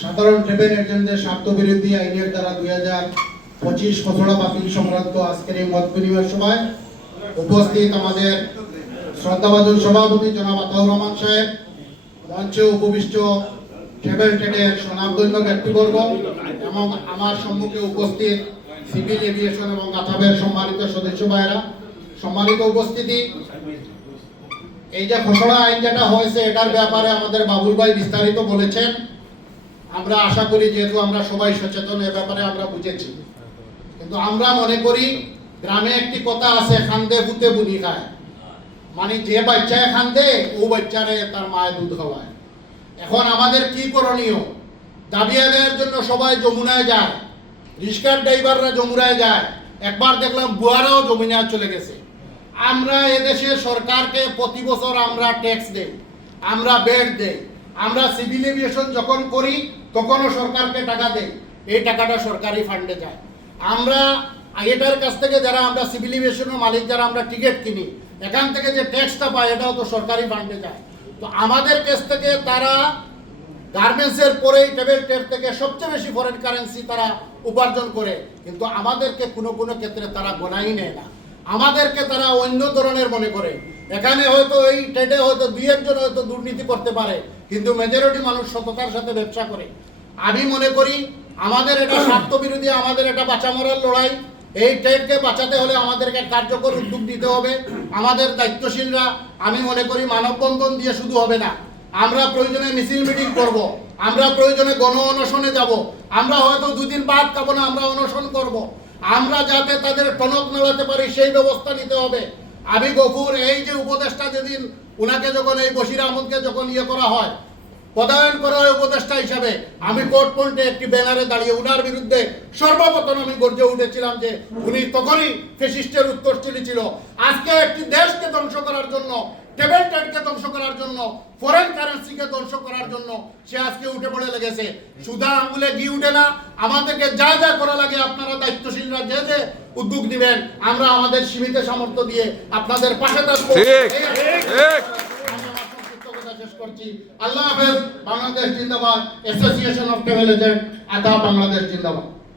সাধারণ ট্রেভেল এজেন্টদের স্বার্থবিরোধী আইনের দ্বারা দুই হাজার পঁচিশ খসড়া বাতিল সংক্রান্ত আজকের এই মত বিনিময় সভায় উপস্থিত আমাদের শ্রদ্ধাভাজন সভাপতি জনাব আতাউর রহমান সাহেব, মঞ্চে উপবিষ্ট ট্রেভেল ট্রেডের স্বনামধন্য ব্যক্তিবর্গ এবং আমার সম্মুখে উপস্থিত সিভিল এভিয়েশন এবং আথাবের সম্মানিত সদস্য ভাইরা সম্মানিত উপস্থিতি। এই যে খসড়া আইন যেটা হয়েছে, এটার ব্যাপারে আমাদের বাবুল ভাই বিস্তারিত বলেছেন। আমরা আশা করি যেহেতু আমরা সবাই সচেতন, এ ব্যাপারে আমরা বুঝেছি। কিন্তু আমরা মনে করি গ্রামে একটি কথা আছে খান্দে বুতে বুনি খায়। মানে যে বাচ্চায় খান্দে ও বাচ্চারে তার মায়ের দুধ খাওয়ায়। এখন আমাদের কি করণীয়? দাবি আদায়ের জন্য সবাই যমুনায় যায়। রিক্সার ড্রাইভাররা যমুনায় যায়। একবার দেখলাম বুয়ারাও যমুনায় চলে গেছে। আমরা এদেশে সরকারকে প্রতি বছর আমরা ট্যাক্স দেই, আমরা বেড দেই। আমরা সিভিল এভিয়েশন যখন করি, তখনও সরকারকে টাকা দেয় এই টাকাটা সরকারি ফান্ডে যায়। আমরা এটার কাছ থেকে যারা আমরা সিভিল এভিয়েশনের মালিক, যারা আমরা টিকিট কিনি, এখান থেকে যে ট্যাক্সটা পাই এটাও তো সরকারি ফান্ডে যায়। তো আমাদের কাছ থেকে তারা গার্মেন্টসের পরেই টেবিল টেপ থেকে সবচেয়ে বেশি ফরেন কারেন্সি তারা উপার্জন করে। কিন্তু আমাদেরকে কোনো কোনো ক্ষেত্রে তারা গোনাই নেয় না। আমাদেরকে তারা অন্য ধরনের মনে করে। এখানে হয়তো এই ট্রেডে হয়তো দুই একজন হয়তো দুর্নীতি করতে পারে, কিন্তু মেজরিটি মানুষ সততার সাথে ব্যবসা করে। আমি মনে করি আমাদের এটা স্বার্থ বিরোধী আমাদের এটা বাঁচা মরার লড়াই। এই ট্রেডকে বাঁচাতে হলে আমাদেরকে কার্যকর উদ্যোগ নিতে হবে। আমাদের দায়িত্বশীলরা, আমি মনে করি মানববন্ধন দিয়ে শুধু হবে না। আমরা প্রয়োজনে মিছিল মিটিং করব, আমরা প্রয়োজনে গণ অনশনে যাব, আমরা হয়তো দুদিন বাদ খাব না, আমরা অনশন করব। আমরা যাতে তাদের টনক নাড়াতে পারি, সেই ব্যবস্থা নিতে হবে। আমি গফুর এই যে উপদেষ্টা যেদিন ওনাকে যখন, এই বশির আহমদকে যখন ইয়ে করা হয় পদায়ন করা হয় উপদেষ্টা হিসাবে। আমি কোর্ট পয়েন্টে একটি ব্যানারে দাঁড়িয়ে উনার বিরুদ্ধে সর্বপ্রথম আমি গর্জে উঠেছিলাম যে উনি তখনই ফেসিস্টের উত্তরসূরি ছিল। আজকে একটি দেশকে ধ্বংস করার জন্য টেবিল ট্রেডকে ধ্বংস করার জন্য ফরেন কারেন্সিকে ধ্বংস করার জন্য সে আজকে উঠে পড়ে লেগেছে। সুদা আঙ্গুলে গিয়ে উঠে না আমাদেরকে যা যা করা লাগে আপনারা দায়িত্বশীলরা যে যে উদ্যোগ নেবেন আমরা আমাদের সীমিত সামর্থ্য দিয়ে আপনাদের পাশে থাকব ঠিক, এই- ঠিক। আমি আমার সংক্ষিপ্ত কথা শেষ আল্লাহ হাফেজ বাংলাদেশ জিন্দাবাদ অ্যাসোসিয়েশন অফ ট্রাভেল এজেন্ট আদা বাংলাদেশ জিন্দাবাদ।